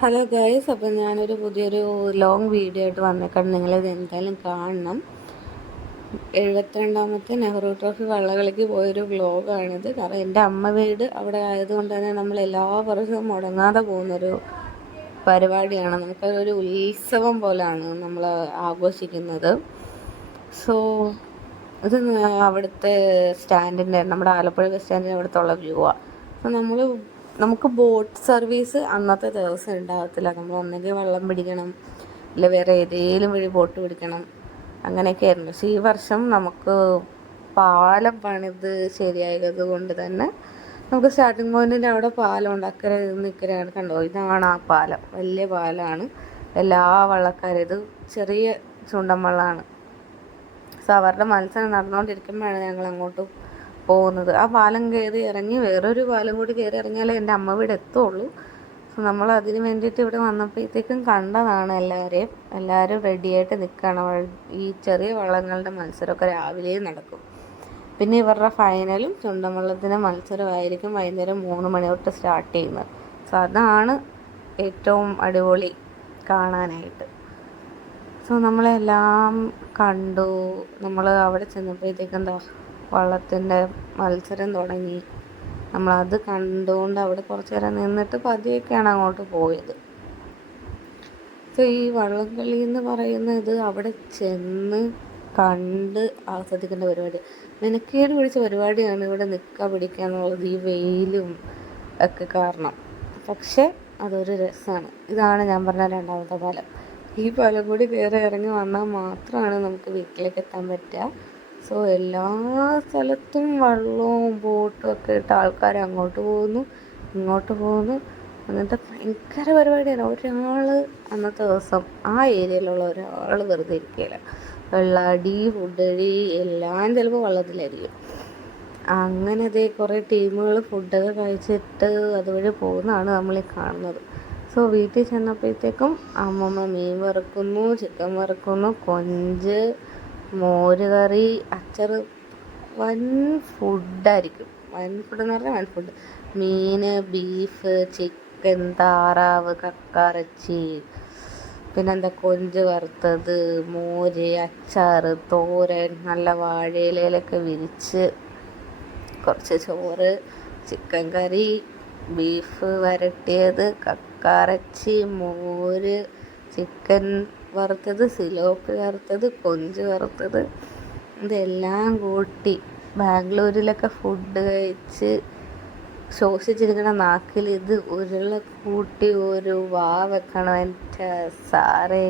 Hello guys, അപ്പം ഞാനൊരു പുതിയൊരു ലോങ് വീഡിയോ ആയിട്ട് വന്നേക്കാണ്. നിങ്ങളിത് എന്തായാലും കാണണം. 72ാമത്തെ നെഹ്റു ട്രോഫി വള്ളകളിക്ക് പോയൊരു വ്ലോഗാണിത്. കാരണം എൻ്റെ അമ്മ വീട് അവിടെ ആയതുകൊണ്ട് തന്നെ നമ്മൾ എല്ലാ വർഷവും മുടങ്ങാതെ പോകുന്നൊരു പരിപാടിയാണ്. നമുക്കൊരു ഉത്സവം പോലാണ് നമ്മൾ ആഘോഷിക്കുന്നത്. സോ ഇത് അവിടുത്തെ സ്റ്റാൻഡിൻ്റെ, നമ്മുടെ ആലപ്പുഴ ബസ് സ്റ്റാൻഡിൻ്റെ അവിടുത്തെ വ്യൂ ആണ്. അപ്പോൾ നമുക്ക് ബോട്ട് സർവീസ് അന്നത്തെ ദിവസം ഉണ്ടാകത്തില്ല. നമ്മൾ ഒന്നെങ്കിൽ വള്ളം പിടിക്കണം, ഇല്ല വേറെ ഏതെങ്കിലും വഴി ബോട്ട് പിടിക്കണം, അങ്ങനെയൊക്കെ ആയിരുന്നു. പക്ഷേ ഈ വർഷം നമുക്ക് പാലം പണിത് ശരിയായത് കൊണ്ട് തന്നെ നമുക്ക് സ്റ്റാർട്ടിംഗ് പോയിൻറ്റിൻ്റെ അവിടെ പാലം ഉണ്ട്. അക്കരെ നിൽക്കരെയാണ്, കണ്ടോ, ഇതാണ് ആ പാലം. വലിയ പാലമാണ്. എല്ലാ വള്ളക്കാരും, ഇത് ചെറിയ ചുണ്ടൻ വള്ളമാണ്. സോ അവരുടെ മത്സരം നടന്നുകൊണ്ടിരിക്കുമ്പോഴാണ് ഞങ്ങൾ അങ്ങോട്ട് പോകുന്നത്. ആ പാലം കയറി ഇറങ്ങി വേറൊരു പാലം കൂടി കയറി ഇറങ്ങിയാലേ എൻ്റെ അമ്മ വീട് എത്തുള്ളൂ. സോ നമ്മൾ അതിന് വേണ്ടിയിട്ട് ഇവിടെ വന്നപ്പോഴത്തേക്കും കണ്ടതാണ് എല്ലാവരും റെഡിയായിട്ട് നിൽക്കുകയാണ്. ഈ ചെറിയ വള്ളങ്ങളുടെ മത്സരമൊക്കെ രാവിലെ നടക്കും. പിന്നെ ഇവരുടെ ഫൈനലും ചുണ്ടൻവള്ളത്തിൻ്റെ മത്സരമായിരിക്കും വൈകുന്നേരം 3 മണി തൊട്ട് സ്റ്റാർട്ട് ചെയ്യുന്നത്. സോ അതാണ് ഏറ്റവും അടിപൊളി കാണാനായിട്ട്. സോ നമ്മളെല്ലാം കണ്ടു. നമ്മൾ അവിടെ ചെന്നപ്പോഴത്തേക്കും വള്ളത്തിൻ്റെ മത്സരം തുടങ്ങി. നമ്മളത് കണ്ടുകൊണ്ട് അവിടെ കുറച്ച് നേരം നിന്നിട്ട് പതിയൊക്കെയാണ് അങ്ങോട്ട് പോയത്. സോ ഈ വള്ളംകളി എന്ന് പറയുന്നത് അവിടെ ചെന്ന് കണ്ട് ആസ്വദിക്കേണ്ട പരിപാടി, മെനക്കേട് പിടിച്ച പരിപാടിയാണ്. ഇവിടെ നിൽക്കുക പിടിക്കുക എന്നുള്ളത് ഈ വെയിലും ഒക്കെ കാരണം. പക്ഷെ അതൊരു രസമാണ്. ഇതാണ് ഞാൻ പറഞ്ഞ 2ാമത്തെ പാലം. ഈ പാലം കൂടി കയറി ഇറങ്ങി വന്നാൽ മാത്രമാണ് നമുക്ക് വീട്ടിലേക്ക് എത്താൻ പറ്റുക. സോ എല്ലാ സ്ഥലത്തും വള്ളവും ബോട്ടും ഒക്കെ ഇട്ട് ആൾക്കാർ അങ്ങോട്ട് പോകുന്നു ഇങ്ങോട്ട് പോകുന്നു. അങ്ങനത്തെ ഭയങ്കര പരിപാടിയാണ്. ഒരാൾ അന്നത്തെ ദിവസം ആ ഏരിയയിലുള്ള ഒരാൾ വെറുതെ ഇരിക്കുകയില്ല. വെള്ളമടി, ഫുഡടി എല്ലാം ചിലപ്പോൾ വള്ളത്തിലായിരിക്കും. അങ്ങനെ കുറേ ടീമുകൾ ഫുഡൊക്കെ കഴിച്ചിട്ട് അതുവഴി പോകുന്നതാണ് നമ്മളീ കാണുന്നത്. സോ വീട്ടിൽ ചെന്നപ്പോഴത്തേക്കും അമ്മമ്മ മീൻ വറുക്കുന്നു, ചിക്കൻ വറുക്കുന്നു, കൊഞ്ച്, മോര് കറി, അച്ചാർ. വൻ ഫുഡായിരിക്കും. വൻ ഫുഡെന്ന് പറഞ്ഞാൽ വൻ ഫുഡ്. മീൻ, ബീഫ്, ചിക്കൻ, താറാവ്, കക്കാറച്ചി, പിന്നെന്താ കൊഞ്ച് വറുത്തത്, മോര്, അച്ചാർ, തോരൻ, നല്ല വാഴയിലയിലൊക്കെ വിരിച്ച് കുറച്ച് ചോറ്, ചിക്കൻ കറി, ബീഫ് വരട്ടിയത്, കക്കാറച്ചി, മോര്, ചിക്കൻ വറുത്തത്, സിലോപ്പി വറുത്തത്, കൊഞ്ച് വറുത്തത്, ഇതെല്ലാം കൂട്ടി ബാംഗ്ലൂരിലൊക്കെ ഫുഡ് കഴിച്ച് ശോഷിച്ചിരിക്കുന്ന നാക്കിൽ ഇത് ഉരുള കൂട്ടി ഒരു വാ വെക്കണം. എൻ്റെ സാറേ,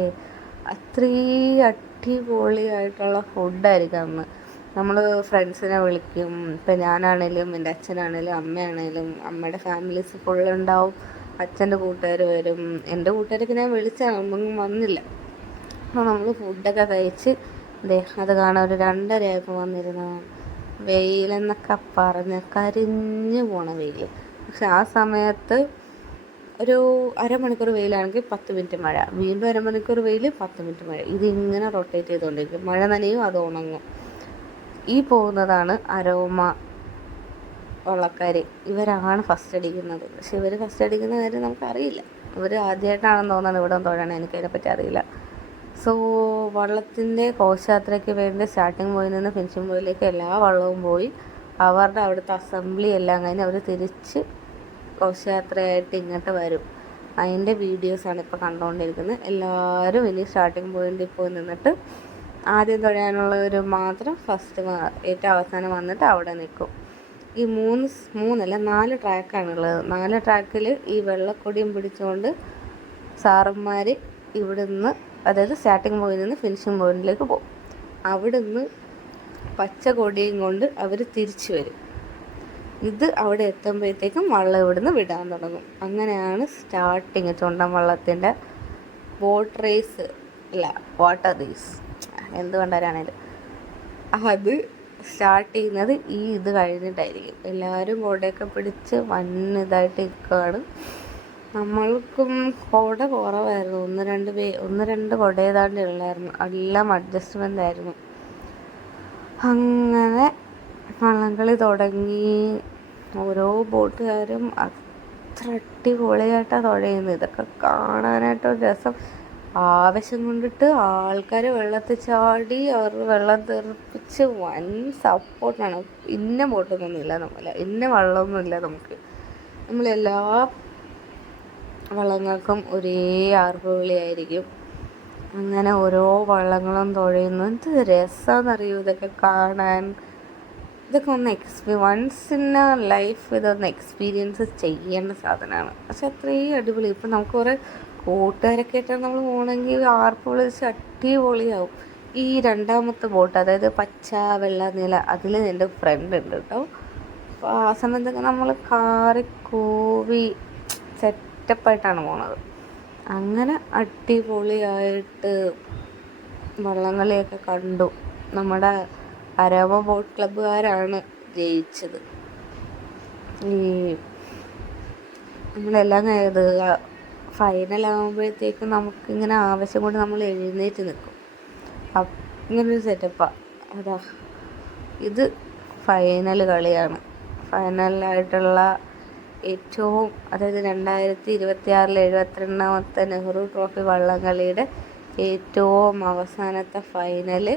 അത്രയും അടിപൊളിയായിട്ടുള്ള ഫുഡായിരിക്കും അന്ന്. നമ്മൾ ഫ്രണ്ട്സിനെ വിളിക്കും. ഇപ്പം ഞാനാണേലും എൻ്റെ അച്ഛനാണേലും അമ്മയാണേലും അമ്മയുടെ ഫാമിലീസ് ഫുള്ളുണ്ടാവും. അച്ഛൻ്റെ കൂട്ടുകാർ വരും. എൻ്റെ കൂട്ടുകാരൊക്കെ ഞാൻ വിളിച്ചാൽ ഒന്നും വന്നില്ല. അപ്പോൾ നമ്മൾ ഫുഡൊക്കെ കഴിച്ച് അത് കാണാൻ ഒരു 2:30 ആയപ്പോൾ വന്നിരുന്നതാണ്. വെയിലെന്നൊക്കെ പറഞ്ഞ് കരിഞ്ഞു പോണ വെയിൽ. പക്ഷെ ആ സമയത്ത് ഒരു അരമണിക്കൂർ വെയിലാണെങ്കിൽ 10 മിനിറ്റ് മഴ, വീണ്ടും അരമണിക്കൂർ വെയിൽ, 10 മിനിറ്റ് മഴ. ഇതിങ്ങനെ റൊട്ടേറ്റ് ചെയ്തുകൊണ്ടിരിക്കും. മഴ നനയും, അത് ഉണങ്ങും. ഈ പോകുന്നതാണ് അരോമ വള്ളക്കാർ. ഇവരാണ് ഫസ്റ്റ് അടിക്കുന്നത്. പക്ഷെ ഇവർ ഫസ്റ്റ് അടിക്കുന്ന കാര്യം നമുക്കറിയില്ല. ഇവർ ആദ്യമായിട്ടാണെന്ന് തോന്നുന്നത് ഇവിടെ തൊഴണം. എനിക്കതിനെപ്പറ്റി അറിയില്ല. സോ വള്ളത്തിൻ്റെ ഘോഷയാത്രയ്ക്ക് വേണ്ടി സ്റ്റാർട്ടിങ് പോയിൽ നിന്ന് ഫിനിഷിംഗ് പോയിലേക്ക് എല്ലാ വള്ളവും പോയി. അവരുടെ അവിടുത്തെ അസംബ്ലി എല്ലാം കഴിഞ്ഞ് അവർ തിരിച്ച് ഘോഷയാത്രയായിട്ട് ഇങ്ങോട്ട് വരും. അതിൻ്റെ വീഡിയോസാണ് ഇപ്പോൾ കണ്ടുകൊണ്ടിരിക്കുന്നത്. എല്ലാവരും ഇനി സ്റ്റാർട്ടിങ് പോയിന്റിൽ പോയി നിന്നിട്ട് ആദ്യം തൊഴാനുള്ളവർ മാത്രം ഏറ്റവും അവസാനം വന്നിട്ട് അവിടെ നിൽക്കും. ഈ 4 ട്രാക്കാണുള്ളത്. 4 ട്രാക്കിൽ ഈ വെള്ളക്കൊടിയും പിടിച്ചുകൊണ്ട് സാറന്മാർ ഇവിടുന്ന്, അതായത് സ്റ്റാർട്ടിങ് പോയിന്റിൽ നിന്ന് ഫിനിഷിംഗ് പോയിന്റിലേക്ക് പോകും. അവിടുന്ന് പച്ച കൊടിയും കൊണ്ട് അവർ തിരിച്ചു വരും. ഇത് അവിടെ എത്തുമ്പോഴത്തേക്കും വള്ളം ഇവിടുന്ന് വിടാൻ തുടങ്ങും. അങ്ങനെയാണ് സ്റ്റാർട്ടിങ് ചുണ്ടൻ വള്ളത്തിൻ്റെ ബോട്ട് റേസ്, അല്ല വാട്ടർ റേസ്, എന്തുകൊണ്ടാണേലും അത് സ്റ്റാർട്ട് ചെയ്യുന്നത് ഇത് കഴിഞ്ഞിട്ടായിരിക്കും. എല്ലാവരും കുടയൊക്കെ പിടിച്ച് ഇതായിട്ട് നിൽക്കുകയാണ്. നമ്മൾക്കും കുട കുറവായിരുന്നു. 1-2 കുട ഏതാണ്ട് ഉള്ളായിരുന്നു. എല്ലാം അഡ്ജസ്റ്റ്മെൻ്റ് ആയിരുന്നു. അങ്ങനെ വള്ളംകളി തുടങ്ങി. ഓരോ ബോട്ടുകാരും അത്ര അടിപൊളിയായിട്ടാണ് തുഴയുന്നത്. ഇതൊക്കെ കാണാനായിട്ടൊരു രസം. ആവശ്യം കൊണ്ടിട്ട് ആൾക്കാർ വെള്ളത്തിൽ ചാടി അവർ വെള്ളം തെറിപ്പിച്ച് വൻ സപ്പോർട്ടാണ്. ഇന്ന ബോട്ടൊന്നുമില്ല, ഇന്ന വെള്ളമൊന്നുമില്ല. നമ്മളെല്ലാ വള്ളങ്ങൾക്കും ഒരേ ആർപ്പുവിളിയായിരിക്കും. അങ്ങനെ ഓരോ വള്ളങ്ങളും തുഴയുന്നു. എന്ത് രസമാണെന്നറിയൂ ഇതൊക്കെ കാണാൻ. ഇതൊക്കെ വൺസ് ഇൻ എ ലൈഫ് ഇതൊന്ന് എക്സ്പീരിയൻസ് ചെയ്യേണ്ട സാധനമാണ്. പക്ഷെ അത്രയും അടിപൊളി. ഇപ്പം നമുക്ക് കുറേ കൂട്ടുകാരൊക്കെ ആയിട്ടാണ് നമ്മൾ പോകണമെങ്കിൽ ആർപ്പ് വിളിച്ച് അടിപൊളിയാവും. ഈ രണ്ടാമത്തെ ബോട്ട്, അതായത് പച്ച വെള്ള നീല, അതിൽ എൻ്റെ ഫ്രണ്ട് ഉണ്ട് കേട്ടോ. അപ്പോൾ ആ സമയത്തൊക്കെ നമ്മൾ കാറി കൂവി സെറ്റപ്പായിട്ടാണ് പോണത്. അങ്ങനെ അടിപൊളിയായിട്ട് വള്ളംകളിയൊക്കെ കണ്ടു. നമ്മുടെ അരോമ ബോട്ട് ക്ലബ്ബുകാരാണ് ജയിച്ചത്. ഈ നമ്മളെല്ലാം ഇത് ഫൈനലാകുമ്പോഴത്തേക്കും നമുക്കിങ്ങനെ ആവശ്യം കൊണ്ട് നമ്മൾ എഴുന്നേറ്റ് നിൽക്കും. ഇങ്ങനൊരു സെറ്റപ്പാണ്. അതാ ഇത് ഫൈനൽ കളിയാണ്. ഫൈനലായിട്ടുള്ള ഏറ്റവും, അതായത് 2026 72ാമത്തെ നെഹ്റു ട്രോഫി വള്ളംകളിയുടെ ഏറ്റവും അവസാനത്തെ ഫൈനൽ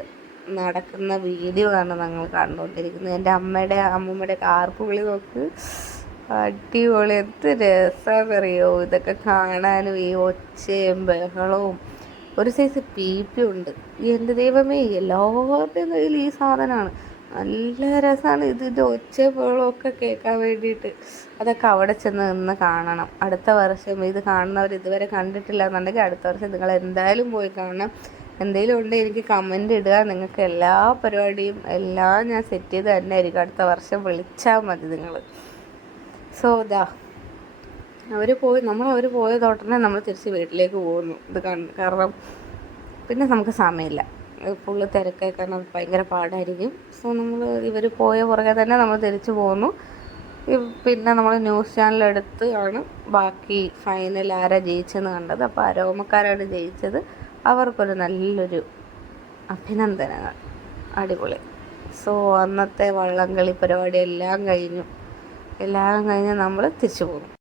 നടക്കുന്ന വീഡിയോ ആണ് ഞങ്ങൾ കണ്ടുകൊണ്ടിരിക്കുന്നത്. എൻ്റെ അമ്മൂമ്മയുടെ ആർപ്പ് വിളി നോക്ക്, അടിപൊളി. എന്ത് രസമാണെന്നറിയോ ഇതൊക്കെ കാണാനും. ഈ ഒച്ചയും ബഹളവും. ഒരു സൈസ് പീപ്പി ഉണ്ട്. എൻ്റെ ദൈവമേ, എല്ലാവരുടെയും കയ്യിൽ ഈ സാധനമാണ്. നല്ല രസമാണ് ഇതിൻ്റെ ഒച്ചയും ബഹളവും ഒക്കെ കേൾക്കാൻ വേണ്ടിയിട്ട്. അതൊക്കെ അവിടെ ചെന്ന് നിന്ന് കാണണം. അടുത്ത വർഷം ഇത് കാണുന്നവർ ഇതുവരെ കണ്ടിട്ടില്ല എന്നുണ്ടെങ്കിൽ അടുത്ത വർഷം നിങ്ങൾ എന്തായാലും പോയി കാണണം. എന്തെങ്കിലും ഉണ്ടെങ്കിൽ എനിക്ക് കമൻ്റ് ഇടുക. നിങ്ങൾക്ക് എല്ലാ പരിപാടിയും എല്ലാം ഞാൻ സെറ്റ് ചെയ്ത് തന്നെ ആയിരിക്കും. അടുത്ത വർഷം വിളിച്ചാൽ മതി നിങ്ങൾ. സോ അവർ പോയ തോട്ടനെ നമ്മൾ തിരിച്ച് വീട്ടിലേക്ക് പോകുന്നു. കാരണം പിന്നെ നമുക്ക് സമയമില്ല. ഫുള്ള് തിരക്കായി, കാരണം ഭയങ്കര പാടായിരിക്കും. സോ ഇവർ പോയ പുറകെ തന്നെ നമ്മൾ തിരിച്ചു പോകുന്നു. പിന്നെ നമ്മൾ ന്യൂസ് ചാനലെടുത്ത് ആണ് ബാക്കി ഫൈനൽ ആരാ ജയിച്ചെന്ന് കണ്ടത്. അപ്പോൾ അരോമക്കാരാണ് ജയിച്ചത്. അവർക്കൊരു നല്ലൊരു അഭിനന്ദനങ്ങൾ. അടിപൊളി. സോ അന്നത്തെ വള്ളംകളി പരിപാടി എല്ലാം കഴിഞ്ഞു. നമ്മൾ തിരിച്ചു പോകുന്നു.